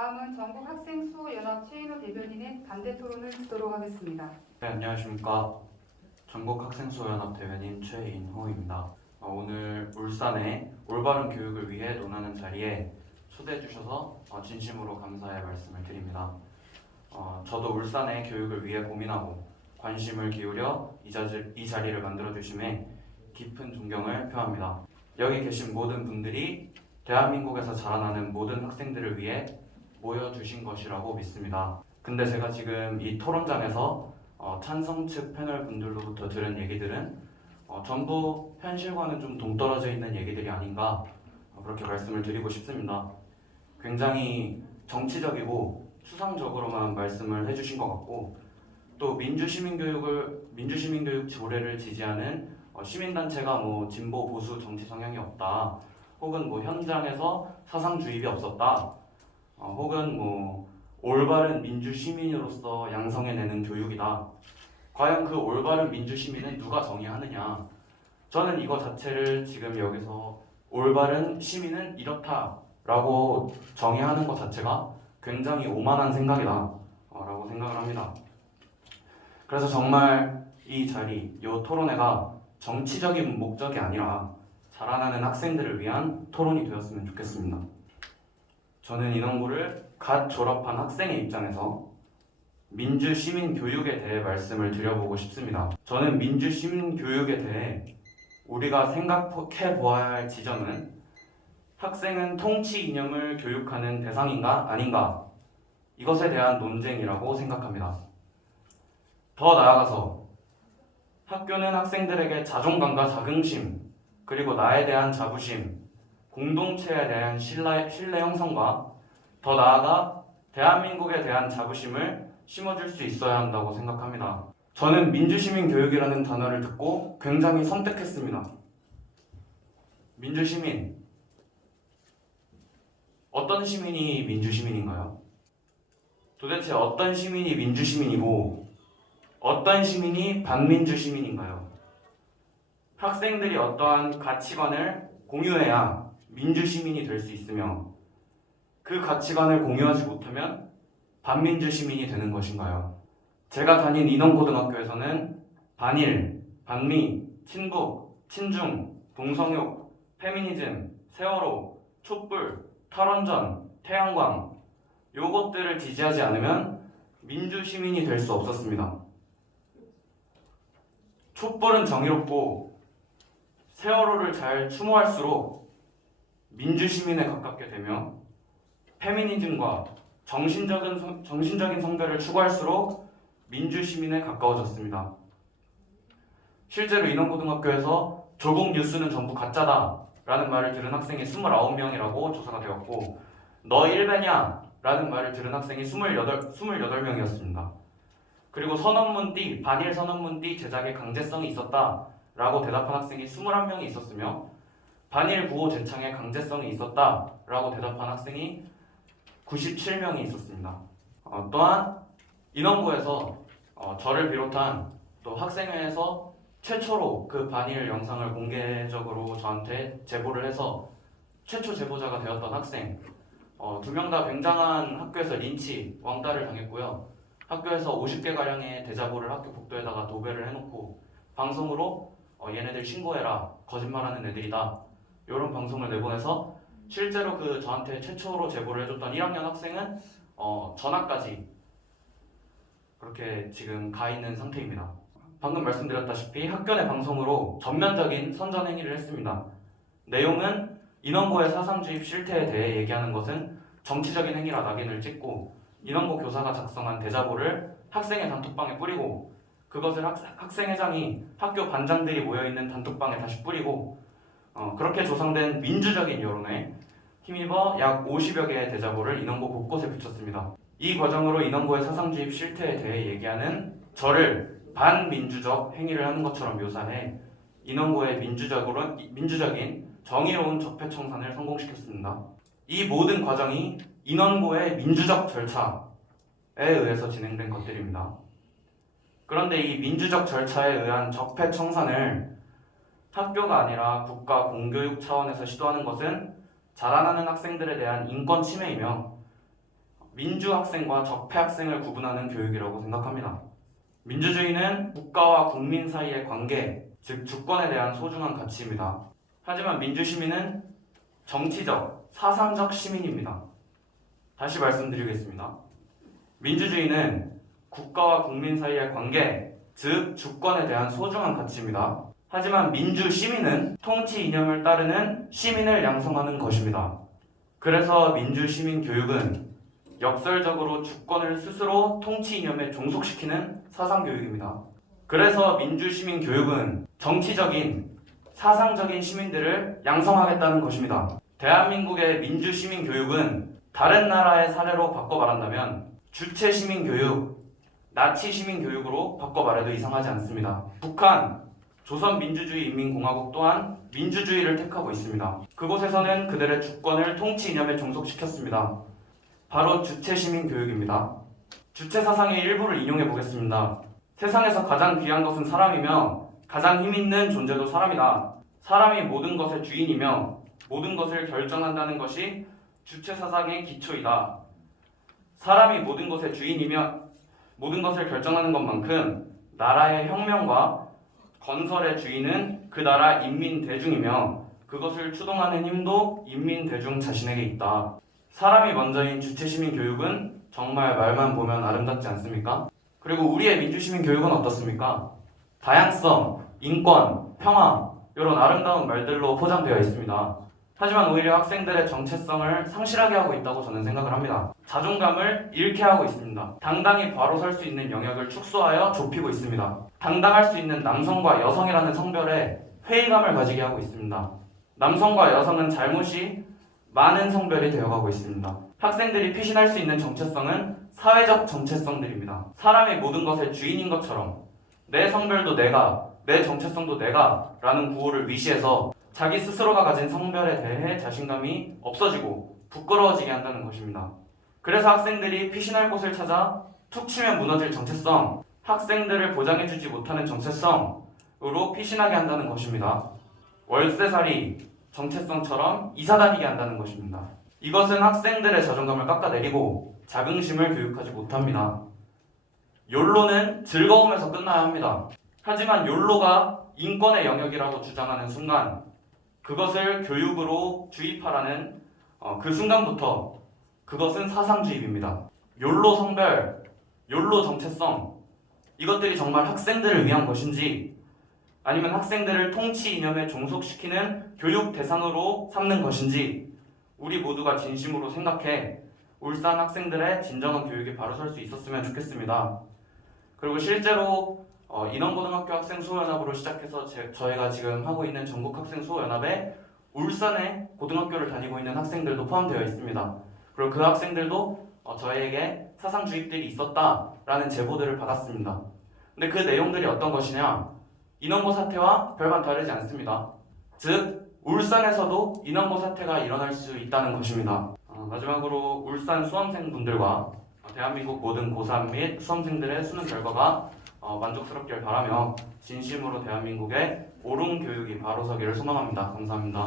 다음은 전국학생수연합 최인호 대변인의 반대 토론을 듣도록 하겠습니다. 네, 안녕하십니까. 전국학생수연합 대변인 최인호입니다. 오늘 울산의 올바른 교육을 위해 논하는 자리에 초대해 주셔서 진심으로 감사의 말씀을 드립니다. 저도 울산의 교육을 위해 고민하고 관심을 기울여 이 자리를 만들어 주심에 깊은 존경을 표합니다. 여기 계신 모든 분들이 대한민국에서 자라나는 모든 학생들을 위해 모여주신 것이라고 믿습니다. 근데 제가 지금 이 토론장에서 찬성 측 패널 분들로부터 들은 얘기들은 전부 현실과는 좀 동떨어져 있는 얘기들이 아닌가 그렇게 말씀을 드리고 싶습니다. 굉장히 정치적이고 추상적으로만 말씀을 해주신 것 같고 또 민주시민교육 조례를 지지하는 시민단체가 진보 보수 정치 성향이 없다 혹은 현장에서 사상 주입이 없었다 혹은 올바른 민주시민으로서 양성해내는 교육이다. 과연 그 올바른 민주시민은 누가 정의하느냐? 저는 이거 자체를 지금 여기서 올바른 시민은 이렇다라고 정의하는 것 자체가 굉장히 오만한 생각이다 라고 생각을 합니다. 그래서 정말 이 자리, 이 토론회가 정치적인 목적이 아니라 자라나는 학생들을 위한 토론이 되었으면 좋겠습니다. 저는 인원고를 갓 졸업한 학생의 입장에서 민주시민교육에 대해 말씀을 드려보고 싶습니다. 저는 민주시민교육에 대해 우리가 생각해 보아야 할 지점은 학생은 통치 이념을 교육하는 대상인가 아닌가 이것에 대한 논쟁이라고 생각합니다. 더 나아가서 학교는 학생들에게 자존감과 자긍심 그리고 나에 대한 자부심 공동체에 대한 신뢰 형성과 더 나아가 대한민국에 대한 자부심을 심어줄 수 있어야 한다고 생각합니다. 저는 민주시민교육이라는 단어를 듣고 굉장히 섬뜩했습니다. 민주시민. 어떤 시민이 민주시민인가요? 도대체 어떤 시민이 민주시민이고 어떤 시민이 반민주시민인가요? 학생들이 어떠한 가치관을 공유해야 민주시민이 될 수 있으며 그 가치관을 공유하지 못하면 반민주 시민이 되는 것인가요? 제가 다닌 인원고등학교에서는 반일, 반미, 친북, 친중, 동성욕, 페미니즘, 세월호, 촛불, 탈원전, 태양광 요것들을 지지하지 않으면 민주 시민이 될 수 없었습니다. 촛불은 정의롭고 세월호를 잘 추모할수록 민주시민에 가깝게 되며 페미니즘과 정신적인 성별을 추구할수록 민주시민에 가까워졌습니다. 실제로 인원고등학교에서 조국 뉴스는 전부 가짜다 라는 말을 들은 학생이 29명이라고 조사가 되었고 너 일배냐? 라는 말을 들은 학생이 28명이었습니다. 그리고 반일 선언문띠 제작에 강제성이 있었다 라고 대답한 학생이 21명이 있었으며 반일 구호 제창에 강제성이 있었다 라고 대답한 학생이 97명이 있었습니다. 또한 인원고에서 저를 비롯한 또 학생회에서 최초로 그 반일 영상을 공개적으로 저한테 제보를 해서 최초 제보자가 되었던 학생 2명 다 굉장한 학교에서 린치, 왕따를 당했고요. 학교에서 50개가량의 대자보를 학교 복도에다가 도배를 해놓고 방송으로 얘네들 신고해라 거짓말하는 애들이다 이런 방송을 내보내서 실제로 저한테 최초로 제보를 해줬던 1학년 학생은 전학까지 그렇게 지금 가 있는 상태입니다. 방금 말씀드렸다시피 학교 내 방송으로 전면적인 선전행위를 했습니다. 내용은 인원고의 사상주입 실태에 대해 얘기하는 것은 정치적인 행위라 낙인을 찍고 인원고 교사가 작성한 대자보를 학생의 단톡방에 뿌리고 그것을 학생회장이 학교 반장들이 모여있는 단톡방에 다시 뿌리고 그렇게 조성된 민주적인 여론에 힘입어 약 50여 개의 대자보를 인원고 곳곳에 붙였습니다. 이 과정으로 인원고의 사상주입 실태에 대해 얘기하는 저를 반민주적 행위를 하는 것처럼 묘사해 인원고의 민주적인 정의로운 적폐청산을 성공시켰습니다. 이 모든 과정이 인원고의 민주적 절차에 의해서 진행된 것들입니다. 그런데 이 민주적 절차에 의한 적폐청산을 학교가 아니라 국가 공교육 차원에서 시도하는 것은 자라나는 학생들에 대한 인권 침해이며 민주 학생과 적폐 학생을 구분하는 교육이라고 생각합니다. 민주주의는 국가와 국민 사이의 관계, 즉 주권에 대한 소중한 가치입니다. 하지만 민주시민은 정치적, 사상적 시민입니다. 다시 말씀드리겠습니다. 민주주의는 국가와 국민 사이의 관계, 즉 주권에 대한 소중한 가치입니다. 하지만 민주시민은 통치 이념을 따르는 시민을 양성하는 것입니다. 그래서 민주시민 교육은 역설적으로 주권을 스스로 통치 이념에 종속시키는 사상교육입니다. 그래서 민주시민 교육은 정치적인, 사상적인 시민들을 양성하겠다는 것입니다. 대한민국의 민주시민 교육은 다른 나라의 사례로 바꿔 말한다면 주체 시민 교육, 나치 시민 교육으로 바꿔 말해도 이상하지 않습니다. 북한, 조선민주주의인민공화국 또한 민주주의를 택하고 있습니다. 그곳에서는 그들의 주권을 통치 이념에 종속시켰습니다. 바로 주체 시민 교육입니다. 주체 사상의 일부를 인용해 보겠습니다. 세상에서 가장 귀한 것은 사람이며 가장 힘 있는 존재도 사람이다. 사람이 모든 것의 주인이며 모든 것을 결정한다는 것이 주체 사상의 기초이다. 사람이 모든 것의 주인이며 모든 것을 결정하는 것만큼 나라의 혁명과 건설의 주인은 그 나라 인민 대중이며 그것을 추동하는 힘도 인민 대중 자신에게 있다. 사람이 먼저인 주체시민 교육은 정말 말만 보면 아름답지 않습니까? 그리고 우리의 민주시민 교육은 어떻습니까? 다양성, 인권, 평화 이런 아름다운 말들로 포장되어 있습니다. 하지만 오히려 학생들의 정체성을 상실하게 하고 있다고 저는 생각을 합니다. 자존감을 잃게 하고 있습니다. 당당히 바로 설 수 있는 영역을 축소하여 좁히고 있습니다. 당당할 수 있는 남성과 여성이라는 성별에 회의감을 가지게 하고 있습니다. 남성과 여성은 잘못이 많은 성별이 되어가고 있습니다. 학생들이 피신할 수 있는 정체성은 사회적 정체성들입니다. 사람이 모든 것의 주인인 것처럼 내 성별도 내가, 내 정체성도 내가 라는 구호를 위시해서 자기 스스로가 가진 성별에 대해 자신감이 없어지고 부끄러워지게 한다는 것입니다. 그래서 학생들이 피신할 곳을 찾아 툭 치면 무너질 정체성, 학생들을 보장해주지 못하는 정체성으로 피신하게 한다는 것입니다. 월세살이 정체성처럼 이사다니게 한다는 것입니다. 이것은 학생들의 자존감을 깎아내리고 자긍심을 교육하지 못합니다. 욜로는 즐거움에서 끝나야 합니다. 하지만 욜로가 인권의 영역이라고 주장하는 순간 그것을 교육으로 주입하라는 그 순간부터 그것은 사상주입입니다. 욜로 성별, 욜로 정체성 이것들이 정말 학생들을 위한 것인지 아니면 학생들을 통치 이념에 종속시키는 교육 대상으로 삼는 것인지 우리 모두가 진심으로 생각해 울산 학생들의 진정한 교육에 바로 설 수 있었으면 좋겠습니다. 그리고 실제로 인원고등학교 학생수호연합으로 시작해서 저희가 지금 하고 있는 전국학생수호연합에 울산에 고등학교를 다니고 있는 학생들도 포함되어 있습니다. 그리고 그 학생들도 저희에게 사상 주입들이 있었다라는 제보들을 받았습니다. 근데 그 내용들이 어떤 것이냐? 인원고 사태와 별반 다르지 않습니다. 즉 울산에서도 인원고 사태가 일어날 수 있다는 것입니다. 마지막으로 울산 수험생분들과 대한민국 모든 고3 및 수험생들의 수능 결과가 만족스럽길 바라며 진심으로 대한민국의 옳은 교육이 바로 서기를 소망합니다. 감사합니다.